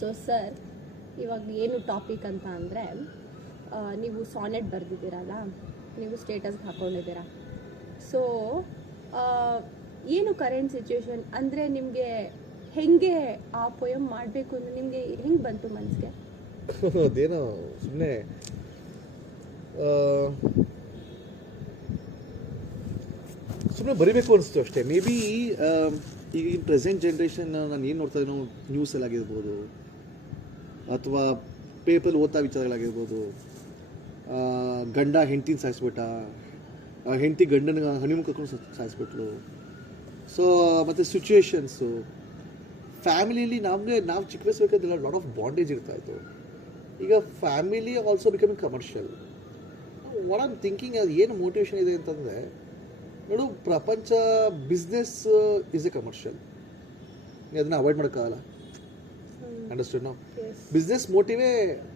So sir, ಇವಾಗ ಏನು topic ಅಂತ ಅಂದರೆ, ನೀವು ಸಾನೆಟ್ ಬರೆದಿದ್ದೀರಲ್ಲ, ನೀವು ಸ್ಟೇಟಸ್ಗೆ ಹಾಕ್ಕೊಂಡಿದ್ದೀರಾ. ಸೊ ಏನು ಕರೆಂಟ್ ಸಿಚುವೇಶನ್ ಅಂದರೆ ನಿಮಗೆ ಹೆಂಗೆ ಆ ಪೊಯಮ್ ಮಾಡಬೇಕು ಅಂತ ನಿಮಗೆ ಹೆಂಗೆ ಬಂತು ಮನಸ್ಸಿಗೆ? ಅದೇನೋ ಸುಮ್ಮನೆ ಬರಿಬೇಕು ಅನಿಸ್ತು ಅಷ್ಟೇ. ಮೇ ಬಿ ಈಗಿನ ಪ್ರೆಸೆಂಟ್ ಜನ್ರೇಷನ್ ನಾನು ಏನು ನೋಡ್ತಾ ಇದ್ದೀನೋ, ನ್ಯೂಸಲ್ಲಿ ಆಗಿರ್ಬೋದು ಅಥವಾ ಪೇಪರ್ ಓದ್ತಾ ವಿಚಾರಗಳಾಗಿರ್ಬೋದು, ಗಂಡ ಹೆಂಡ್ತಿನ ಸಾಯಿಸ್ಬಿಟ್ಟ, ಹೆಂಡ್ತಿ ಗಂಡನ ಹನಿಮೂನ್ ಕರ್ಕೊಂಡು ಸಾಯಿಸ್ಬಿಟ್ಲು. ಸೊ ಮತ್ತು ಸಿಚುವೇಶನ್ಸು ಫ್ಯಾಮಿಲಿಲಿ ನಾವು ಚಿಕ್ಕ ವಯಸ್ಸಬೇಕಾದಿಲ್ಲ, ಲಾಟ್ ಆಫ್ ಬಾಂಡೇಜ್ ಇರ್ತಾಯಿತ್ತು. ಈಗ family also becoming commercial. What am thinking, ಅದು ಏನು ಮೋಟಿವೇಶನ್ ಇದೆ ಅಂತಂದರೆ, ನೋಡು, ಪ್ರಪಂಚ ಬಿಸ್ನೆಸ್ ಈಸ್ ಎ ಕಮರ್ಷಿಯಲ್. ಅದನ್ನು ಅವಾಯ್ಡ್ ಮಾಡೋಕ್ಕಾಗಲ್ಲ. ಅಂಡರ್ಸ್ಟ್ಯಾಂಡ್ ನಾವು? Business motive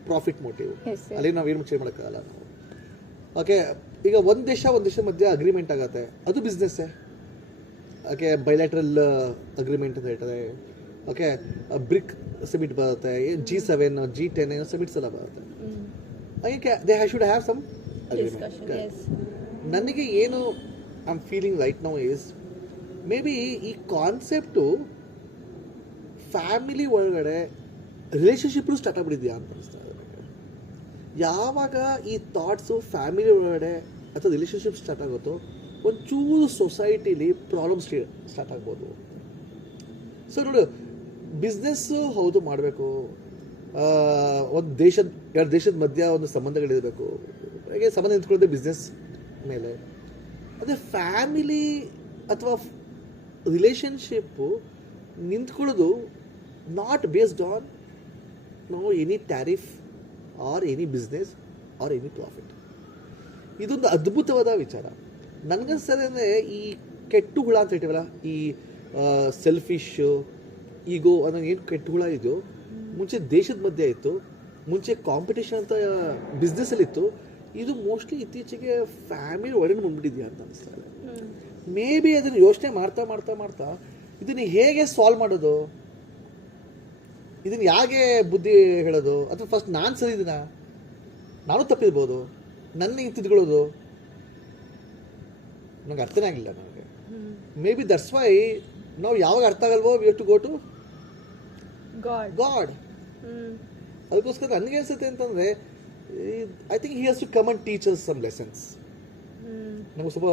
profit motive. ಅಲ್ಲಿ ನಾವೇನು ಚೇಂಜ್ ಮಾಡೋಕ್ಕಾಗಲ್ಲ ನಾವು. ಓಕೆ, ಈಗ ಒಂದು ದೇಶದ ಮಧ್ಯೆ ಅಗ್ರಿಮೆಂಟ್ ಆಗತ್ತೆ, ಅದು ಬಿಸ್ನೆಸ್ಸೇ. ಓಕೆ, ಬೈಲ್ಯಾಟ್ರಲ್ ಅಗ್ರಿಮೆಂಟ್ ಅಂತ ಹೇಳ್ತಾರೆ. ಓಕೆ, ಬ್ರಿಕ್ ಸಮಿಟ್ ಬರುತ್ತೆ, G7 G10 ಏನೋ ಸಮಿಟ್ಸ್ ಎಲ್ಲ ಬರುತ್ತೆ. ಹಾಗೆ they should have some agreement. ನನಗೆ ಏನು I am feeling right now is, maybe ಈ ಕಾನ್ಸೆಪ್ಟು ಫ್ಯಾಮಿಲಿ ಒಳಗಡೆ ರಿಲೇಷನ್ಶಿಪ್ನು ಸ್ಟಾರ್ಟ್ ಆಗಿಬಿಟ್ಟಿದ್ಯಾ ಅಂತ ಅನಿಸ್ತಾ ಇದೆ. ಯಾವಾಗ ಈ ಥಾಟ್ಸು ಫ್ಯಾಮಿಲಿ ಒಳಗಡೆ ಅಥವಾ ರಿಲೇಷನ್ಶಿಪ್ ಸ್ಟಾರ್ಟ್ ಆಗುತ್ತೋ, ಒಂಚೂರು ಸೊಸೈಟಿಲಿ ಪ್ರಾಬ್ಲಮ್ ಸ್ಟಾರ್ಟ್ ಆಗ್ಬೋದು. ಸೊ ನೋಡು, ಬಿಸ್ನೆಸ್ಸು ಹೌದು ಮಾಡಬೇಕು, ಒಂದು ಎರಡು ದೇಶದ ಮಧ್ಯ ಒಂದು ಸಂಬಂಧಗಳಿರಬೇಕು. ಹಾಗೆ ಸಂಬಂಧ ನಿಂತ್ಕೊಳ್ಳೋದೇ ಬಿಸ್ನೆಸ್ ಮೇಲೆ. ಅದೇ ಫ್ಯಾಮಿಲಿ ಅಥವಾ ರಿಲೇಷನ್ಶಿಪ್ಪು ನಿಂತ್ಕೊಳ್ಳೋದು not based on any tariff or any business or any profit. ಇದೊಂದು ಅದ್ಭುತವಾದ ವಿಚಾರ. ನನಗನ್ಸದೆ ಅಂದರೆ, ಈ ಕೆಟ್ಟು ಹುಳ ಅಂತ ಹೇಳ್ತೀವಲ್ಲ, ಈ ಸೆಲ್ಫಿಶ್ ಈಗೋ ಅನ್ನೋ ಏನು ಕೆಟ್ಟು ಹುಳ ಇದೆಯೋ, ಮುಂಚೆ ದೇಶದ ಮಧ್ಯೆ ಇತ್ತು, ಮುಂಚೆ ಕಾಂಪಿಟೇಷನ್ ಅಂತ ಬಿಸ್ನೆಸ್ಸಲ್ಲಿತ್ತು. ಇದು ಮೋಸ್ಟ್ಲಿ ಇತ್ತೀಚೆಗೆ ಫ್ಯಾಮಿಲಿ ಒಳಗಡೆ ಬಂದ್ಬಿಟ್ಟಿದ್ಯಾ ಅಂತ ಅನಿಸ್ತಾ ಇದೆ. ಮೇ ಬಿ ಅದನ್ನು ಯೋಚನೆ ಮಾಡ್ತಾ ಮಾಡ್ತಾ ಮಾಡ್ತಾ ಇದನ್ನು ಹೇಗೆ ಸಾಲ್ವ್ ಮಾಡೋದು, ಇದನ್ನು ಹೇಗೆ ಬುದ್ಧಿ ಹೇಳೋದು, ಅಥವಾ ಫಸ್ಟ್ ನಾನು ಸರಿ ಇದೀನ, ನಾನು ತಪ್ಪಿರ್ಬೋದು, ನನ್ನ ಹಿಂಗೆ ತಿದ್ಕೊಳ್ಳೋದು ನನಗೆ ಅರ್ಥನೇ ಆಗಿಲ್ಲ ನನಗೆ. ಮೇ ಬಿ ದಟ್ಸ್ ವೈ ನಾವು ಯಾವಾಗ ಅರ್ಥ ಆಗಲ್ವೋ we have to go to God. ಅದಕ್ಕೋಸ್ಕರ ನನಗೆ ಅನ್ಸುತ್ತೆ ಅಂತಂದರೆ, I think he has to come and teach us some lessons. ನಮಗೆ ಸ್ವಲ್ಪ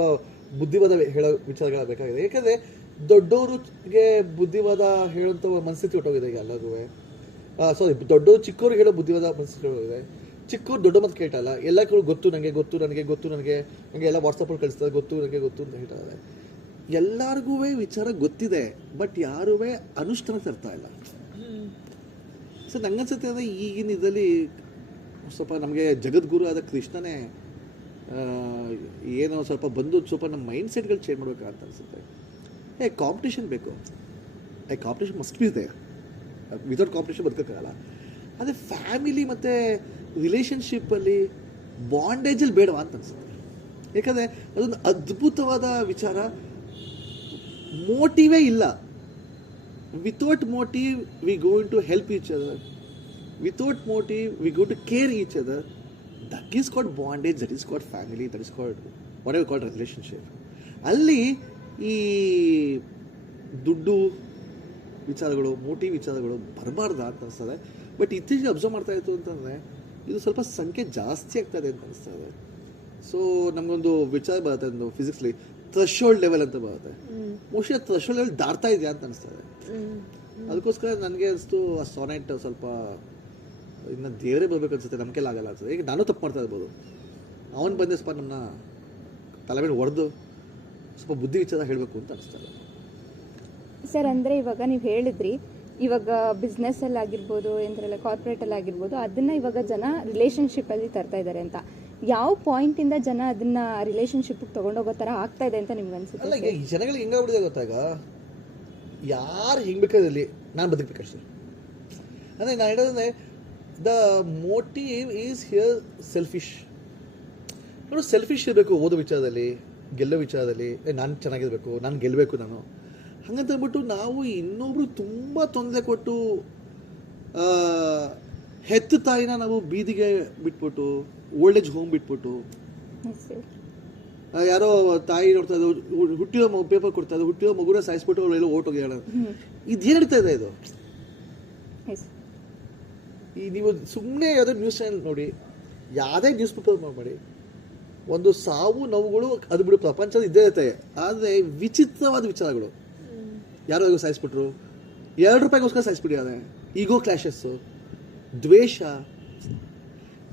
ಬುದ್ಧಿವಾದ ಹೇಳೋ ವಿಚಾರಗಳ ಬೇಕಾಗಿದೆ. ಯಾಕಂದರೆ ದೊಡ್ಡವ್ರಿಗೆ ಬುದ್ಧಿವಾದ ಹೇಳೋಂಥ ಮನಸ್ಥಿತಿ ಹೊಟ್ಟೋಗಿದೆ ಈಗ ಎಲ್ಲರಿಗೂ. ದೊಡ್ಡವರು ಚಿಕ್ಕವ್ರಿಗೆ ಹೇಳೋ ಬುದ್ಧಿವಾದ ಮನಸ್ಥಿತಿ ಹೊಟ್ಟೋಗಿದೆ. ಚಿಕ್ಕವ್ರು ದೊಡ್ಡ ಮಾತು ಕೇಳ್ತಲ್ಲ, ಎಲ್ಲ ಗೊತ್ತು ನನಗೆ ಎಲ್ಲ ವಾಟ್ಸಪ್ಪಲ್ಲಿ ಕಳಿಸ್ತಾರೆ, ಗೊತ್ತು ಅಂತ ಹೇಳ್ತಾರೆ. ಎಲ್ಲರಿಗೂ ವಿಚಾರ ಗೊತ್ತಿದೆ, ಬಟ್ ಯಾರೂ ಅನುಷ್ಠಾನ ತರ್ತಾ ಇಲ್ಲ. ಸೊ ನಂಗನ್ಸುತ್ತೆ ಅಂದರೆ ಈಗಿನ ಇದರಲ್ಲಿ ಸ್ವಲ್ಪ ನಮಗೆ ಜಗದ್ಗುರು ಆದ ಕೃಷ್ಣನೇ ಏನೋ ಸ್ವಲ್ಪ ಬಂದು ಸ್ವಲ್ಪ ನಮ್ಮ ಮೈಂಡ್ ಸೆಟ್ಗಳು ಚೇಂಜ್ ಮಾಡ್ಬೇಕಂತ ಅನಿಸುತ್ತೆ. ಕಾಂಪಿಟೇಷನ್ ಬೇಕು, ಕಾಂಪಿಟೇಷನ್ ಮಸ್ಟ್ ಬಿ ಇದೆ. ವಿತೌಟ್ ಕಾಂಪಿಟೇಷನ್ ಬದುಕೋಕ್ಕಾಗಲ್ಲ. ಅದೇ ಫ್ಯಾಮಿಲಿ ಮತ್ತು ರಿಲೇಷನ್ಶಿಪ್ಪಲ್ಲಿ ಬಾಂಡೇಜಲ್ಲಿ ಬೇಡವಾ ಅಂತ ಅನಿಸುತ್ತೆ. ಯಾಕಂದರೆ ಅದೊಂದು ಅದ್ಭುತವಾದ ವಿಚಾರ. ಮೋಟಿವೇ ಇಲ್ಲ. Without motive we going to help each other, without motive we go to care each other. That is called bondage, that is called family, that is called whatever called relationship. ಅಲ್ಲಿ ಈ ದುಡ್ಡು ವಿಚಾರಗಳು, motive ವಿಚಾರಗಳು ಬರಬಾರ್ದು ಅಂತ ಅನಿಸ್ತದೆ. But ಇತ್ತೀಚೆಗೆ observe ಮಾಡ್ತಾ ಇತ್ತು ಅಂತಂದರೆ, ಇದು ಸ್ವಲ್ಪ ಸಂಖ್ಯೆ ಜಾಸ್ತಿ ಆಗ್ತಾಯಿದೆ ಅಂತ ಅನಿಸ್ತಾ ಇದೆ. ಸೊ ನಮಗೊಂದು ವಿಚಾರ ಬರುತ್ತೆ, ಒಂದು ಫಿಸಿಕ್ಸ್ಲಿ ಥ್ರೆಶೋಲ್ಡ್ ಲೆವೆಲ್ ಅಂತ ಬರುತ್ತೆ. ಮೋಸ್ಟ್ಲಿ ಥ್ರೆಶೋಲ್ಡ್ ಲೆವೆಲ್ ದಾಟ್ತಾ ಇದೆಯಾ ಅಂತ ಅನಿಸ್ತಾ ಇದೆ. ಅದಕ್ಕೋಸ್ಕರ ನನಗೆ ಅನಿಸ್ತು ಆ ಸಾನೆಟ್ ಸ್ವಲ್ಪ ಇನ್ನು ದೇವರೇ ಬರ್ಬೇಕು ಅನ್ಸುತ್ತೆ, ನಮ್ಮ ಕೈಲಿ ಆಗಲ್ಲ ಅನ್ಸುತ್ತೆ. ಈಗ ನಾನು ತಪ್ಪು ಮಾಡ್ತಾ ಇರ್ಬೋದು, ಅವನು ಬಂದೆ ಸ್ವಲ್ಪ ನನ್ನ ತಲೆ ಮೇಲೆ ಹೊಡೆದು ಸ್ವಲ್ಪ ಬುದ್ಧಿ ವಿಚಾರ ಹೇಳಬೇಕು ಅಂತ ಅನಿಸ್ತಾರೆ. ಸರ್, ಅಂದರೆ ಇವಾಗ ನೀವು ಹೇಳಿದ್ರಿ, ಇವಾಗ ಬಿಸ್ನೆಸ್ಸಲ್ಲಿ ಆಗಿರ್ಬೋದು, ಏನಂದ್ರಲ್ಲ ಕಾರ್ಪೊರೇಟಲ್ಲಿ ಆಗಿರ್ಬೋದು, ಅದನ್ನು ಇವಾಗ ಜನ ರಿಲೇಷನ್ಶಿಪ್ಪಲ್ಲಿ ತರ್ತಾ ಇದ್ದಾರೆ ಅಂತ. ಯಾವ ಪಾಯಿಂಟಿಂದ ಜನ ಅದನ್ನು ರಿಲೇಷನ್ಶಿಪ್ಗೆ ತೊಗೊಂಡೋಗೋ ಥರ ಆಗ್ತಾ ಇದೆ ಅಂತ ನಿಮ್ಗೆ ಅನ್ಸುತ್ತೆ? ಅಲ್ಲ, ಈ ಜನಗಳಿಗೆ ಹೆಂಗಾಗ್ಬಿಟ್ಟಿದೆ ಗೊತ್ತಾಗ, ಯಾರು ಹಿಂಗೆ ಬೇಕಾದಲ್ಲಿ ನಾನು ಬದುಕಬೇಕಷ್ಟೇ. ಅಂದರೆ ನಾನು ಹೇಳೋದಂದರೆ, the motive is here selfish. ನೋಡು, ಸೆಲ್ಫಿಶ್ ಇರಬೇಕು ಓದೋ ವಿಚಾರದಲ್ಲಿ, ಗೆಲ್ಲೋ ವಿಚಾರದಲ್ಲಿ. ನಾನು ಚೆನ್ನಾಗಿರಬೇಕು, ನಾನು ಗೆಲ್ಲಬೇಕು ನಾನು, ಹಾಗಂತ ಅಂದ್ಬಿಟ್ಟು ನಾವು ಇನ್ನೊಬ್ರು ತುಂಬ ತೊಂದರೆ ಕೊಟ್ಟು ಹೆತ್ತ ತಾಯಿನ ನಾವು ಬೀದಿಗೆ ಬಿಟ್ಬಿಟ್ಟು ಓಲ್ಡ್ ಏಜ್ ಹೋಮ್ ಬಿಟ್ಬಿಟ್ಟು ಎಸ್ ಸರ್. ಯಾರೋ ತಾಯಿ ನೋಡ್ತಾ ಇದ್ದು ಹುಟ್ಟಿರೋ ಪೇಪರ್ ಕೊಡ್ತಾ ಇದ್ದು ಹುಟ್ಟಿರೋ ಮಗುನ ಸಾಯಿಸ್ಬಿಟ್ಟು ಅವ್ರು ಎಲ್ಲೋ ಓಟ್ ಹೋಗ್ಯಾಳ. ಇದೇನು ನಡೀತಾ ಇದೆ ಇದು? ಎಸ್. ಈ ನೀವು ಸುಮ್ಮನೆ ಯಾವುದೋ ನ್ಯೂಸ್ ಚಾನಲ್ ನೋಡಿ, ಯಾವುದೇ ನ್ಯೂಸ್ ಪೇಪರ್ ಮಾಡಿ, ಒಂದು ಸಾವು ನೋವುಗಳು ಅದು ಬಿಡು ಪ್ರಪಂಚದ ಇದ್ದೇ ಇರುತ್ತೆ. ಆದರೆ ವಿಚಿತ್ರವಾದ ವಿಚಾರಗಳು. ಯಾರೋ ಸಾಯಿಸ್ಬಿಟ್ರು, ₹2 ಸಾಯಿಸ್ಬಿಟ್ಟಿದ್ದಾರೆ. ಈಗೋ ಕ್ಲಾಶಸ್ಸು, ದ್ವೇಷ.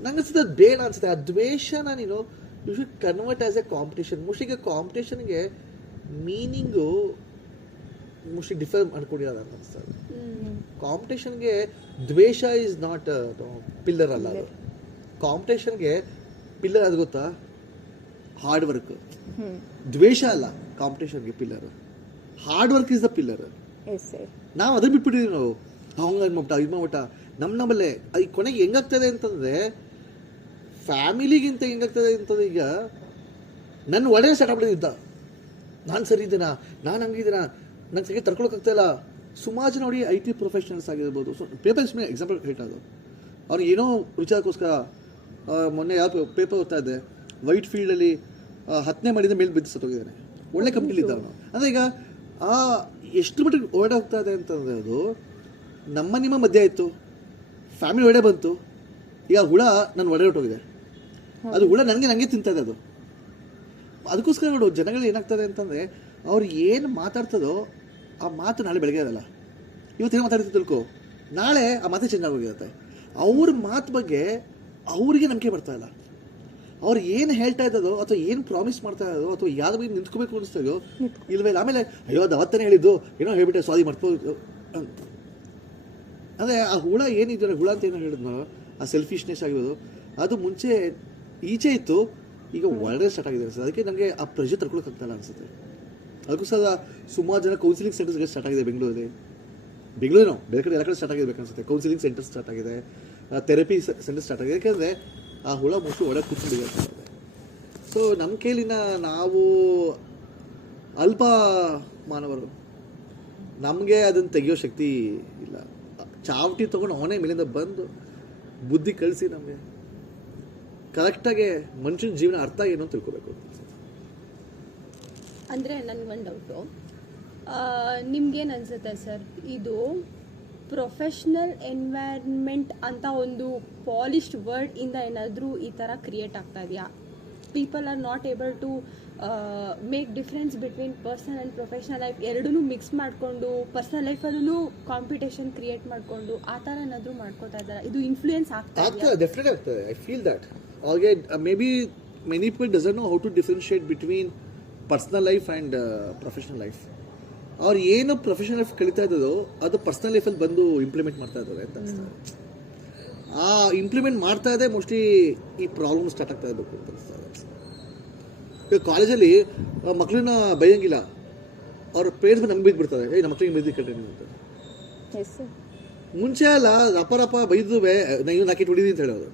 ನಂಗೆ ಅನ್ಸುತ್ತೆ ಅದು ಬೇಡ ಅನ್ಸುತ್ತೆ. ಆ ದ್ವೇಷನ ನೀನು you should convert as a competition. ಮುಷ್ಟಿಗೆ ಕಾಂಪಿಟೇಷನ್ಗೆ ಮೀನಿಂಗು ಮುಷ್ಟಿ ಡಿಫರ್ ಮಾಡ್ಕೊಂಡಿರೋದು ಅಂತ ಅನಿಸ್ತದೆ. ಕಾಂಪಿಟೇಷನ್ಗೆ ದ್ವೇಷ ಈಸ್ ನಾಟ್ ಪಿಲ್ಲರ್ ಅಲ್ಲ. ಅದು ಕಾಂಪಿಟೇಷನ್ಗೆ ಪಿಲ್ಲರ್ ಅದು ಗೊತ್ತಾ? Hard work. ದ್ವೇಷ ಅಲ್ಲ ಕಾಂಪಿಟೇಷನ್ಗೆ pillar. Hard work is the pillar. Yes sir. ನಾವು ಅದನ್ನ ಬಿಟ್ಬಿಟ್ಟಿದ್ದೀವಿ. ನಾವು ಹಂಗೆ ಮಾಡ್ಬಿಟ್ಟ ಇದು ಮಾಡ್ಬಿಟ್ಟ ನಮ್ಮಲ್ಲೇ ಈ ಕೊನೆಗೆ ಹೆಂಗಾಗ್ತದೆ ಅಂತಂದರೆ, ಫ್ಯಾಮಿಲಿಗಿಂತ ಹೆಂಗಾಗ್ತದೆ ಅಂತಂದ್ರೆ, ಈಗ ನನ್ನ ಒಳ್ಳೆಯ ಸ್ಟಾರ್ಟ್ ಆಗ್ಬಿಟ್ಟಿದ್ದ, ನಾನು ಸರಿ ಇದ್ದೀನಾ, ನಾನು ಹಂಗಿದ್ದೀನ, ನನ್ನ ಸರಿ ತರ್ಕೊಳಕ್ಕಾಗ್ತಾಯಿಲ್ಲ. ಸುಮಾರು ನೋಡಿ IT ಪ್ರೊಫೆಷನಲ್ಸ್ ಆಗಿರ್ಬೋದು. ಸೊ ಪೇಪರ್ ಸುಮ್ಮನೆ ಎಕ್ಸಾಂಪಲ್ ಹೇಳ್ತಾಯಿದ್ದು, ಅವ್ನು ಏನೋ ವಿಚಾರಕ್ಕೋಸ್ಕರ ಮೊನ್ನೆ ಯಾವ ಪೇಪರ್ ಓದ್ತಾ ಇದ್ದೆ, ವೈಟ್ ಫೀಲ್ಡಲ್ಲಿ 10ನೇ ಮಾಡಿದ ಮೇಲೆ ಬಿದ್ದು ಸತ್ತೋಗಿದ್ದಾನೆ. ಒಳ್ಳೆ ಕಂಪ್ನಿಲಿ ಇದ್ದ ಅವನು. ಅಂದರೆ ಈಗ ಎಷ್ಟು ಮಟ್ಟಿಗೆ ಹೊರಡೆ ಹೋಗ್ತಾ ಇದೆ ಅಂತಂದರೆ, ಅದು ನಮ್ಮ ನಿಮ್ಮ ಮಧ್ಯೆ ಆಯಿತು, ಫ್ಯಾಮಿಲಿ ಒಡೆ ಬಂತು, ಈಗ ಹುಳ ನನ್ನ ಒಡೆ ಹೊಟ್ಟೋಗಿದೆ. ಅದು ಹುಳ ನನಗೆ ತಿಂತಾ ಇದೆ. ಅದು ಅದಕ್ಕೋಸ್ಕರ ನೋಡು ಜನಗಳು ಏನಾಗ್ತದೆ ಅಂತಂದರೆ, ಅವ್ರು ಏನು ಮಾತಾಡ್ತದೋ ಆ ಮಾತು ನಾಳೆ ಬೆಳಗ್ಗೆ ಇರಲ್ಲ. ಇವತ್ತೇನು ಮಾತಾಡ್ತಿದ್ದು ತಿಳ್ಕೊ, ನಾಳೆ ಆ ಮಾತು ಚೇಂಜ್ ಆಗೋಗಿರುತ್ತೆ. ಅವ್ರ ಮಾತು ಬಗ್ಗೆ ಅವರಿಗೆ ನಂಬಿಕೆ ಬರ್ತಾ ಇಲ್ಲ. ಅವ್ರು ಏನು ಹೇಳ್ತಾ ಇದ್ದದೋ ಅಥವಾ ಏನು ಪ್ರಾಮಿಸ್ ಮಾಡ್ತಾ ಇದ್ದೋ ಅಥವಾ ಯಾವ್ದು ಬಗ್ಗೆ ನಿಂತ್ಕೋಬೇಕು ಅನಿಸ್ತಾ ಇದೆಯೋ ಇಲ್ವೇ ಇಲ್ಲ. ಆಮೇಲೆ ಅಯ್ಯೋ ಅದು ಅವತ್ತನೇ ಹೇಳಿದ್ದು, ಏನೋ ಹೇಳ್ಬಿಟ್ಟೆ ಸಾರಿ ಮಾಡ್ಬೋದು ಅಂತ. ಅಂದರೆ ಆ ಹುಳ ಏನಿದ್ದಾರೆ, ಹುಳ ಅಂತ ಏನೋ ಹೇಳಿದ್ನೋ, ಆ ಸೆಲ್ಫಿಶ್ನೆಸ್ ಆಗಿರೋದು, ಅದು ಮುಂಚೆ ಈಚೆ ಇತ್ತು, ಈಗ ಒಳ್ಳೆ ಸ್ಟಾರ್ಟ್ ಆಗಿದೆ ಅನ್ಸುತ್ತೆ. ಅದಕ್ಕೆ ನನಗೆ ಆ ಪ್ರೆಷರ್ ತಡ್ಕೊಳಕ್ಕಾಗ್ತಾಯಿಲ್ಲ ಅನಿಸುತ್ತೆ. ಅದಕ್ಕೋಸ್ಕರ ಸುಮಾರು ಜನ ಕೌನ್ಸಿಲಿಂಗ್ ಸೆಂಟರ್ಸ್ಗೆ ಸ್ಟಾರ್ಟ್ ಆಗಿದೆ ಬೆಂಗಳೂರಲ್ಲಿ. ಬೆಂಗಳೂರು ಬೇರೆ ಕಡೆ ಎಲ್ಲ ಕಡೆ ಸ್ಟಾರ್ಟ್ ಆಗಿರ್ಬೇಕು ಅನ್ಸುತ್ತೆ. ಕೌನ್ಸಿಲಿಂಗ್ ಸೆಂಟರ್ ಸ್ಟಾರ್ಟ್ ಆಗಿದೆ, ಥೆರಪಿ ಸೆಂಟರ್ ಸ್ಟಾರ್ಟ್ ಆಗಿದೆ. ಯಾಕೆಂದರೆ ಆ ಹುಳ ಮೋಸ್ಟ್ಲಿ ಒಳಗೆ ಕೂತ್ಕೊಂಡಿದೆ ಅನ್ಸುತ್ತೆ. ಸೊ ನಮ್ಮ ಕೈಲಿನ ನಾವು ಅಲ್ಪ ಮಾನವರು, ನಮಗೆ ಅದನ್ನು ತೆಗಿಯೋ ಶಕ್ತಿ ಇಲ್ಲ. ಚಾವಟಿ ತೊಗೊಂಡು ಅವನೇ ಮೇಲಿಂದ ಬಂದು ಬುದ್ಧಿ ಕಳಿಸಿ ನಮಗೆ ಕರೆಕ್ಟಾಗಿ ಮನುಷ್ಯನ ಜೀವನ ಅರ್ಥ ಏನು ಅಂತ ತಿಳ್ಕೊಬೇಕು. ಅಂದರೆ ನನಗೊಂದು ಡೌಟು, ನಿಮ್ಗೇನು ಅನಿಸುತ್ತೆ ಸರ್, ಇದು ಪ್ರೊಫೆಷ್ನಲ್ ಎನ್ವೈರ್ಮೆಂಟ್ ಅಂತ ಒಂದು ಪಾಲಿಶ್ಡ್ ವರ್ಡ್ ಇಂದ ಏನಾದರೂ ಈ ಥರ ಕ್ರಿಯೇಟ್ ಆಗ್ತಾ ಇದೆಯಾ? People are not able to make difference between personal and professional life ಎರಡೂ ಮಿಕ್ಸ್ ಮಾಡಿಕೊಂಡು ಪರ್ಸನಲ್ ಲೈಫಲ್ಲೂ ಕಾಂಪಿಟೇಷನ್ ಕ್ರಿಯೇಟ್ ಮಾಡಿಕೊಂಡು ಆ ಥರ ಏನಾದರೂ ಮಾಡ್ಕೋತಾ ಇದ್ದಾರೆ? ಇದು ಇನ್ಫ್ಲೂಯೆನ್ಸ್ ಆಗ್ತದೆ? ಡೆಫಿನೆಟ್ ಆಗ್ತದೆ. I feel that. ಅವ್ರಿಗೆ maybe many people doesn't know how to differentiate between personal life and professional life. ಅವ್ರು ಏನು ಪ್ರೊಫೆಷನಲ್ ಲೈಫ್ ಕಲಿತಾ ಇದ್ದದೋ ಅದು ಪರ್ಸನಲ್ ಲೈಫಲ್ಲಿ ಬಂದು ಇಂಪ್ಲಿಮೆಂಟ್ ಮಾಡ್ತಾ ಇದ್ದಾರೆ ಅಂತ ಅನಿಸ್ತದೆ. ಆ ಇಂಪ್ಲಿಮೆಂಟ್ ಮಾಡ್ತಾ ಇದೆ ಮೋಸ್ಟ್ಲಿ ಈ ಪ್ರಾಬ್ಲಮ್ ಸ್ಟಾರ್ಟ್ ಆಗ್ತಾ ಇರಬೇಕು ಅಂತ ಅನಿಸ್ತದೆ. ಈಗ ಕಾಲೇಜಲ್ಲಿ ಮಕ್ಕಳನ್ನ ಬೈಯಂಗಿಲ್ಲ, ಅವ್ರ ಪೇರೆಂಟ್ಸ್ ನಂಬಿ ಬಿದ್ದುಬಿಡ್ತಾರೆ, ನಮ್ಮ ಮಕ್ಕಳಿಗೆ ಬೈದು ಕಟ್ಟಿ ಅಂತ. Yes sir. ಮುಂಚೆ ಅಲ್ಲ ರಪ್ಪ ಬೈದು ನೀವು ನಾಕಿ ಹೊಡಿದಿ ಅಂತ ಹೇಳೋದು.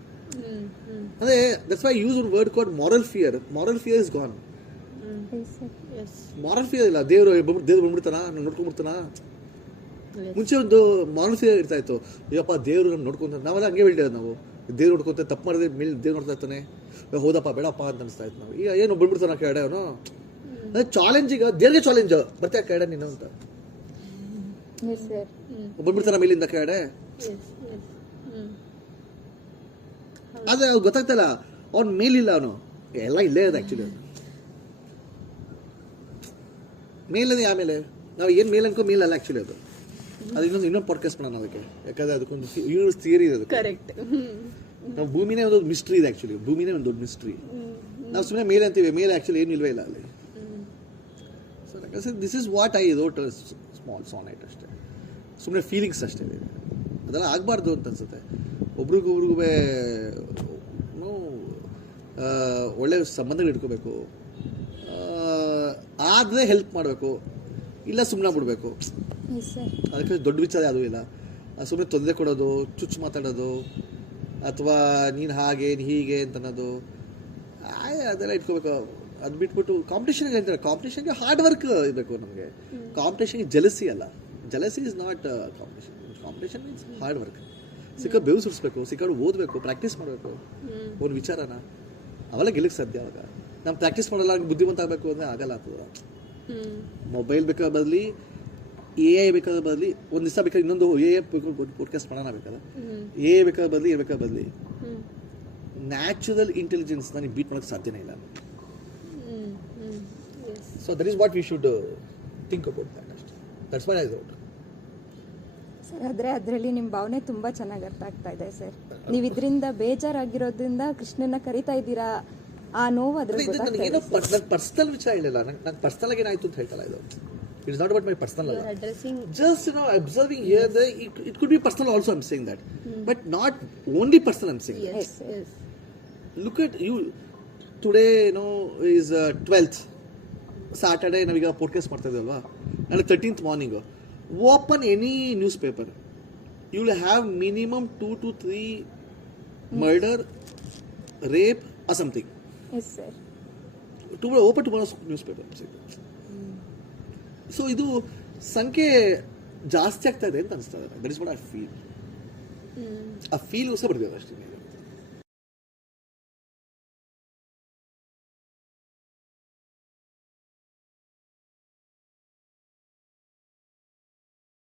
ಅದೇ that's why use one word called moral fear. Moral fear is gone. Moral fear ಇಲ್ಲ. ದೇವ್ರು ಬಂದ್ಬಿಡ್ತಾನ, ನಾನು ನೋಡ್ಕೊಂಡ್ಬಿಡ್ತಾನ. ಮುಂಚೆ ಒಂದು ಮಾರಲ್ ಫಿಯರ್ ಇರ್ತಾ ಇತ್ತು, ಅಯ್ಯಪ್ಪ ದೇವ್ರು ನಮ್ಗೆ ನೋಡ್ಕೊಂತ. ನಾವೆಲ್ಲ ಹಂಗೆ ಹೇಳ್ತೇವೆ, ನಾವು ದೇವ್ರು ನೋಡ್ಕೊಂತ ತಪ್ಪು ಮಾಡಿದ್ರೆ ಮೇಲೆ ದೇವ್ರು ನೋಡ್ತಾ ಇರ್ತಾನೆ, ಹೌದಪ್ಪ ಬೇಡಪ್ಪ ಅಂತ ಅನಿಸ್ತಾ ಇತ್ತು. ನಾವು ಈಗ ಏನು ಬಂದ್ಬಿಡ್ತಾನ ಕೆಡೆ ಅವನು. ಅದೇ ಚಾಲೆಂಜ್, ಈಗ ದೇವ್ರಿಗೆ ಚಾಲೆಂಜ್, ಬರ್ತೀಯ ಕೆಡೆ ನೀನು ಅಂತ ಬಂದ್ಬಿಡ್ತಾನ ಮೇಲಿಂದ ಕೆಡೆ. ಆದರೆ ಅವ್ರು ಗೊತ್ತಾಗ್ತಲ್ಲ, ಅವ್ನು ಮೇಲಿಲ್ಲ, ಅವನು ಎಲ್ಲ ಇಲ್ಲೇ ಇದೆ ಆ್ಯಕ್ಚುಲಿ. ಅವನು ಮೇಲೇ, ಆಮೇಲೆ ನಾವು ಏನು ಮೇಲ್ ಅನ್ಕೋ ಮೇಲಲ್ಲ ಆ್ಯಕ್ಚುಲಿ. ಅದು ಇನ್ನೊಂದು ಪಾಡ್ಕಾಸ್ಟ್ ಮಾಡೋಣ ಅದಕ್ಕೆ, ಯಾಕಂದರೆ ಅದಕ್ಕೊಂದು ಥಿಯರಿ ಇದೆ. ಕರೆಕ್ಟ್. ನಾವು ಭೂಮಿನೇ ಒಂದು ಮಿಸ್ಟ್ರಿ ಇದೆ ಆ್ಯಕ್ಚುಲಿ. ಭೂಮಿನೇ ಒಂದು ದೊಡ್ಡ ಮಿಸ್ಟ್ರಿ. ನಾವು ಸುಮ್ಮನೆ ಮೇಲೆ ಅಂತೀವಿ, ಮೇಲೆ ಆ್ಯಕ್ಚುಲಿ ಏನು ಇಲ್ವೇ ಇಲ್ಲ ಅಲ್ಲಿ. So this is what I wrote small sonnet ಅಷ್ಟೇ. ಸುಮ್ಮನೆ ಫೀಲಿಂಗ್ಸ್ ಅಷ್ಟೇ. ಅದೆಲ್ಲ ಆಗಬಾರ್ದು ಅಂತ ಅನ್ಸುತ್ತೆ. ಒಬ್ರಿಗೊಬ್ರಿಗೂ ಒಳ್ಳೆ ಸಂಬಂಧಗಳು ಇಟ್ಕೋಬೇಕು. ಆದರೆ ಹೆಲ್ಪ್ ಮಾಡಬೇಕು, ಇಲ್ಲ ಸುಮ್ಮನೆ ಬಿಡಬೇಕು. ಅದಕ್ಕೆ ದೊಡ್ಡ ವಿಚಾರ ಯಾವುದೂ ಇಲ್ಲ. ಸುಮ್ಮನೆ ತೊಂದರೆ ಕೊಡೋದು, ಚುಚ್ಚು ಮಾತಾಡೋದು, ಅಥವಾ ನೀನು ಹಾಗೆ ನೀನು ಹೀಗೆ ಅಂತ ಅನ್ನೋದು, ಅದೆಲ್ಲ ಇಟ್ಕೋಬೇಕು. ಅದು ಬಿಟ್ಬಿಟ್ಟು ಕಾಂಪಿಟೇಷನ್ಗೆ ಹೇಳ್ತಾರೆ. ಕಾಂಪಿಟೇಷನ್ಗೆ ಹಾರ್ಡ್ ವರ್ಕ್ ಇರಬೇಕು ನಮಗೆ. ಕಾಂಪಿಟೇಷನ್ಗೆ ಜಲಸಿ ಅಲ್ಲ. Jealousy is not competition. Competition means hard work. ಸಿಕ್ಕಾಡು ಬೆವು ಸುರಿಸ್ಬೇಕು, ಸಿಕ್ಕಾಡು ಓದಬೇಕು, ಪ್ರಾಕ್ಟೀಸ್ ಮಾಡಬೇಕು ಒಂದು ವಿಚಾರನ, ಅವೆಲ್ಲ ಗೆಲ್ಲಕ್ಕೆ ಸಾಧ್ಯ. ಅವಾಗ ನಾವು ಪ್ರಾಕ್ಟೀಸ್ ಮಾಡಲ್ಲ, ಬುದ್ಧಿವಂತ ಆಗಬೇಕು ಅಂದರೆ ಆಗಲ್ಲ. ಆಗ್ತದ ಮೊಬೈಲ್ ಬೇಕಾದ್ರೆ ಬರಲಿ, AI ಬೇಕಾದ್ರೆ ಬರಲಿ, ಒಂದು ದಿವಸ ಬೇಕಾದ್ರೆ ಇನ್ನೊಂದು AI ಪಾಡ್ಕಾಸ್ಟ್ ಮಾಡೋಣ ಬೇಕಾದ್ರೆ, AI ಬೇಕಾದ್ರೆ ಬರಲಿ, ಬೇಕಾದ್ರೆ ಬರಲಿ, ನ್ಯಾಚುರಲ್ ಇಂಟೆಲಿಜೆನ್ಸ್ ನನಗೆ ಬೀಟ್ ಮಾಡೋಕ್ಕೆ ಸಾಧ್ಯನೇ ಇಲ್ಲ. So that is what we should think about that ಅಷ್ಟೇ. That's why I thought. Sir ಆದರೆ ಅದರಲ್ಲಿ ನಿಮ್ಮ ಭಾವನೆ ತುಂಬ ಚೆನ್ನಾಗಿ ಅರ್ಥ ಆಗ್ತಾ ಇದೆ ಸರ್. ನೀವು ಇದರಿಂದ ಬೇಜಾರಾಗಿರೋದ್ರಿಂದ ಕೃಷ್ಣನ ಕರಿತಾ ಇದ್ದೀರಾ, ಆ ನೋವು ಅದ್ರಲ್ಲಿ ಗೊತ್ತಾಗ್ತಾ ಇದೆ. ನನ್ನ ಪರ್ಸನಲ್ ವಿಚಾರ ಹೇಳಿಲ್ಲ, ನಂಗೆ ಪರ್ಸನಲ್ ಆಗಿ ಏನಾಯ್ತು ಅಂತ ಹೇಳ್ತಲ್ಲ. ಇದು it is not about my personal ಅಲ್ಲ. Just observing here that it could be personal also, I'm saying that. But not only personal, I'm saying that. Yes. Look at you. Today, is 12th. Saturday, ನಾವೀಗ podcast ಮಾಡ್ತಾ ಇದ್ದೀವಲ್ವಾ, ನಾಳೆ 13th morning. Open any newspaper. You will have minimum 2 to 3 murder, rape or something. Yes sir. Open tomorrow's newspaper. So ಇದು ಸಂಖ್ಯೆ ಜಾಸ್ತಿ ಆಗ್ತಾ ಇದೆ ಅಂತ ಅನಿಸ್ತಾ ಇದೆ. That is what I feel. ಆ ಫೀಲ್ ಸಹ ಬರ್ತೀವಿ ಅಷ್ಟೇ.